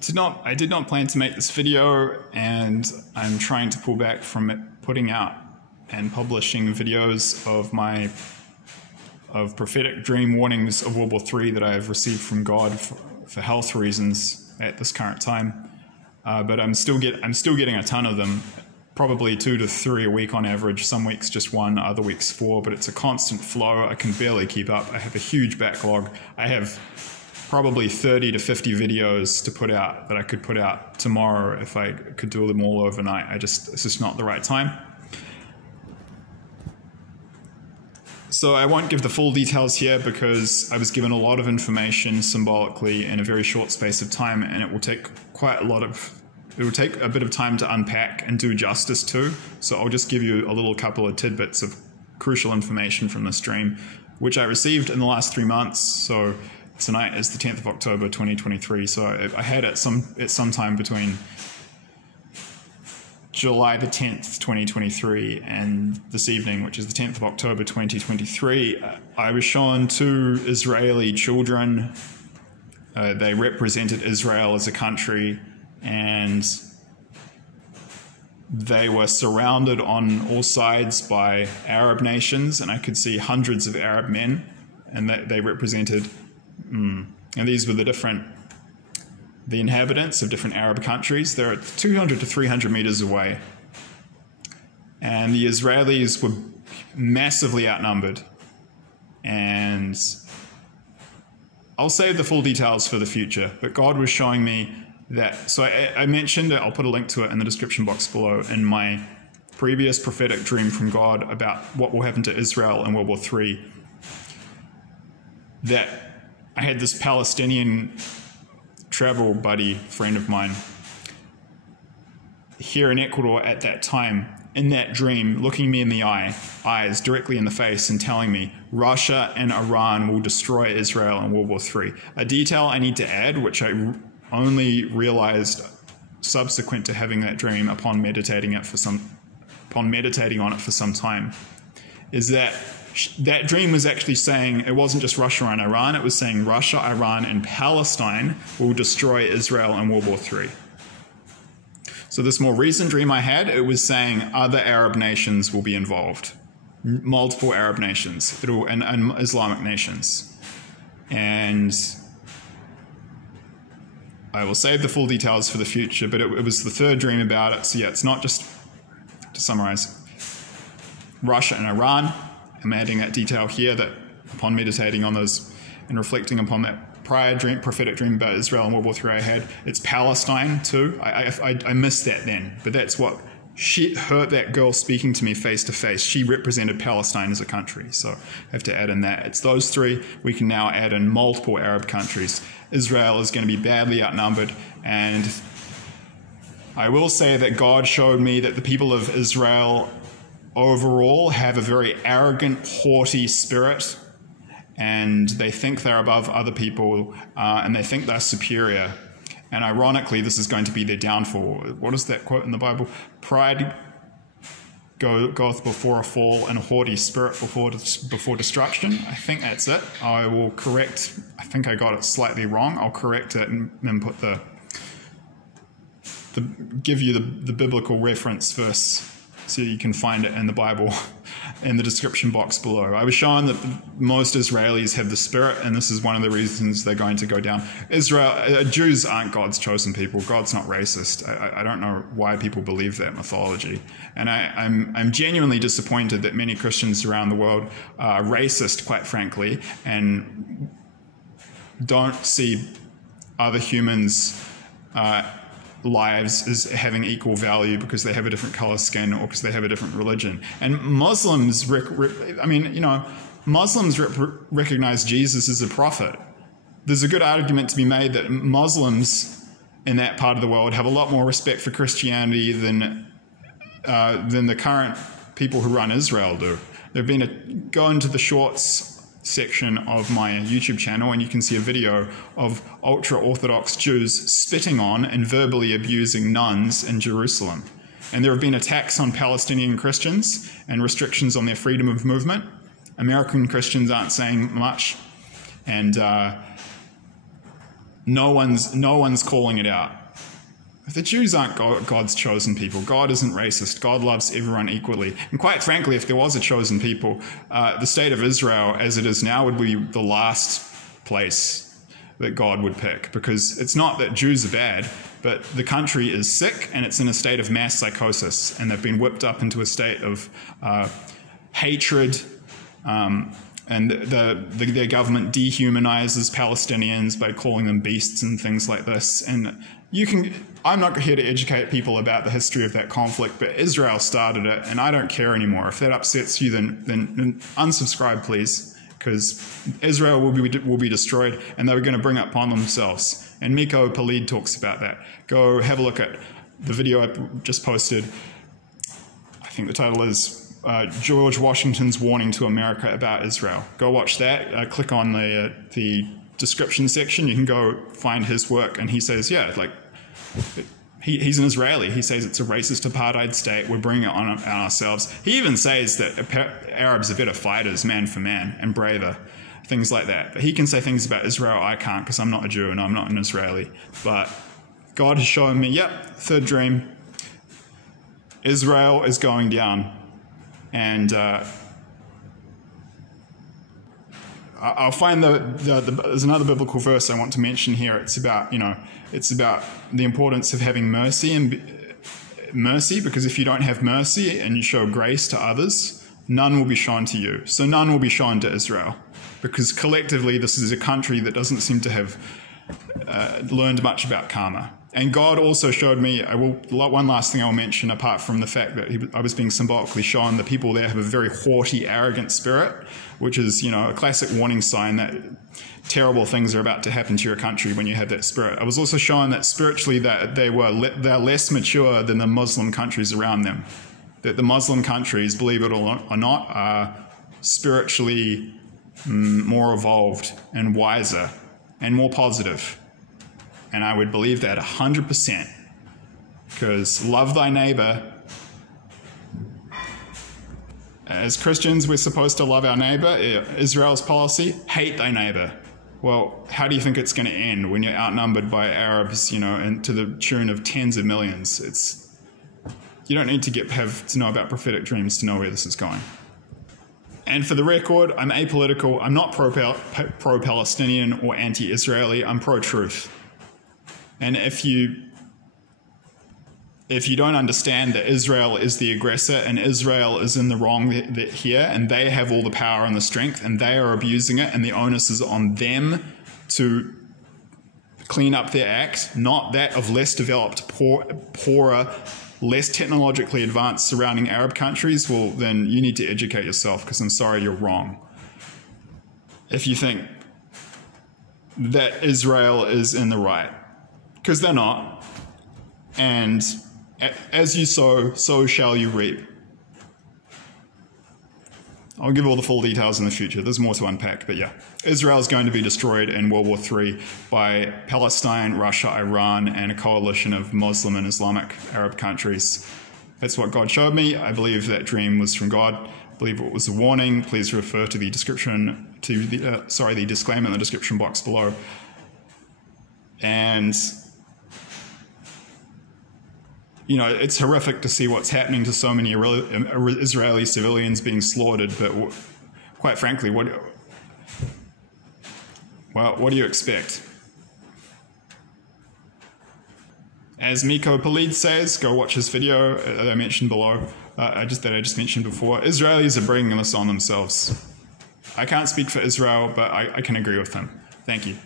I did not plan to make this video, and I'm trying to pull back from putting out and publishing videos of prophetic dream warnings of World War III that I have received from God for health reasons at this current time. But I'm still getting a ton of them, probably 2 to 3 a week on average. Some weeks just 1, other weeks 4, but it's a constant flow. I can barely keep up. I have a huge backlog. I have probably 30 to 50 videos to put out that I could put out tomorrow if I could do them all overnight. It's just not the right time. So I won't give the full details here because I was given a lot of information symbolically in a very short space of time, and it will take a bit of time to unpack and do justice to. So I'll just give you a little couple of tidbits of crucial information from this dream, which I received in the last 3 months. So tonight is the 10th of October 2023. So I had at some time between July the 10th, 2023 and this evening, which is the 10th of October 2023, I was shown 2 Israeli children. They represented Israel as a country, and they were surrounded on all sides by Arab nations, and I could see hundreds of Arab men, and they represented, and these were the inhabitants of different Arab countries. They're 200 to 300 meters away. And the Israelis were massively outnumbered. And I'll save the full details for the future, but God was showing me that. So I mentioned, I'll put a link to it in the description box below, in my previous prophetic dream from God about what will happen to Israel in World War III, that I had this Palestinian travel buddy friend of mine here in Ecuador at that time, in that dream, looking me in the eyes directly in the face and telling me Russia and Iran will destroy Israel in World War III. A detail I need to add, which I only realized subsequent to having that dream upon meditating on it for some time, is that that dream was actually saying it wasn't just Russia and Iran, it was saying Russia, Iran, and Palestine will destroy Israel in World War III. So this more recent dream I had, it was saying other Arab nations will be involved. Multiple Arab nations and Islamic nations. And I will save the full details for the future, but it was the 3rd dream about it. So yeah, it's not just, to summarize, Russia and Iran. I'm adding that detail here that upon meditating on those and reflecting upon that prior prophetic dream about Israel and World War III I had, it's Palestine too. I missed that then, but that's what that girl speaking to me face to face, she represented Palestine as a country. So I have to add in that. It's those 3. We can now add in multiple Arab countries. Israel is going to be badly outnumbered, and I will say that God showed me that the people of Israel overall have a very arrogant, haughty spirit, and they think they're above other people, and they think they're superior. And ironically, this is going to be their downfall. What is that quote in the Bible? Pride goeth before a fall, and a haughty spirit before destruction. I think that's it. I will correct. I think I got it slightly wrong. I'll correct it and put give you the biblical reference verse, so you can find it in the Bible in the description box below. I was shown that most Israelis have the spirit, and this is one of the reasons they're going to go down. Jews aren't God's chosen people. God's not racist. I don't know why people believe that mythology. And I'm genuinely disappointed that many Christians around the world are racist, quite frankly, and don't see other humans' lives as having equal value because they have a different color skin or because they have a different religion. And Muslims, Muslims recognize Jesus as a prophet. There's a good argument to be made that Muslims in that part of the world have a lot more respect for Christianity than the current people who run Israel do. Go into the shorts section of my YouTube channel and you can see a video of ultra-Orthodox Jews spitting on and verbally abusing nuns in Jerusalem. And there have been attacks on Palestinian Christians and restrictions on their freedom of movement. American Christians aren't saying much. And no one's calling it out. The Jews aren't God's chosen people. God isn't racist. God loves everyone equally. And quite frankly, if there was a chosen people, the state of Israel as it is now would be the last place that God would pick, because it's not that Jews are bad, but the country is sick and it's in a state of mass psychosis, and they've been whipped up into a state of hatred, and their government dehumanizes Palestinians by calling them beasts and things like this. And I'm not here to educate people about the history of that conflict, but Israel started it, and I don't care anymore. If that upsets you, then unsubscribe, please, because Israel will be destroyed, and they were going to bring it upon themselves. And Miko Palid talks about that. Go have a look at the video I just posted. I think the title is George Washington's warning to America about Israel. Go watch that. Click on the description section. You can go find his work, and he says, yeah, like he's an Israeli. He says it's a racist apartheid state. We're bringing it on ourselves. He even says that Arabs are better fighters, man for man, and braver, things like that. But he can say things about Israel I can't, because I'm not a Jew and I'm not an Israeli. But God has shown me, yep, third dream, Israel is going down. And I'll find there's another biblical verse I want to mention here. It's about the importance of having mercy, because if you don't have mercy and you show grace to others, none will be shown to you. So none will be shown to Israel, because collectively this is a country that doesn't seem to have learned much about karma. And God also showed me, one last thing I'll mention, apart from the fact that I was being symbolically shown, the people there have a very haughty, arrogant spirit, which is, a classic warning sign that terrible things are about to happen to your country when you have that spirit. I was also shown that spiritually that they're less mature than the Muslim countries around them. That the Muslim countries, believe it or not, are spiritually more evolved and wiser and more positive. And I would believe that 100%, because love thy neighbor. As Christians, we're supposed to love our neighbor. Israel's policy, hate thy neighbor. Well, how do you think it's going to end when you're outnumbered by Arabs, and to the tune of tens of millions? You don't need to have to know about prophetic dreams to know where this is going. And for the record, I'm apolitical. I'm not pro-Palestinian or anti-Israeli. I'm pro-truth. And if you don't understand that Israel is the aggressor and Israel is in the wrong here, and they have all the power and the strength, and they are abusing it, and the onus is on them to clean up their act, not that of less developed, poorer, less technologically advanced surrounding Arab countries, well, then you need to educate yourself, because I'm sorry, you're wrong. If you think that Israel is in the right, because they're not, and as you sow, so shall you reap. I'll give all the full details in the future. There's more to unpack, but yeah. Israel is going to be destroyed in World War III by Palestine, Russia, Iran, and a coalition of Muslim and Islamic Arab countries. That's what God showed me. I believe that dream was from God. I believe it was a warning. Please refer to the description, the disclaimer in the description box below. And it's horrific to see what's happening to so many Israeli civilians being slaughtered, but quite frankly, what do you expect? As Miko Palid says, go watch his video that I mentioned below, I just mentioned before, Israelis are bringing this on themselves. I can't speak for Israel, but I can agree with him. Thank you.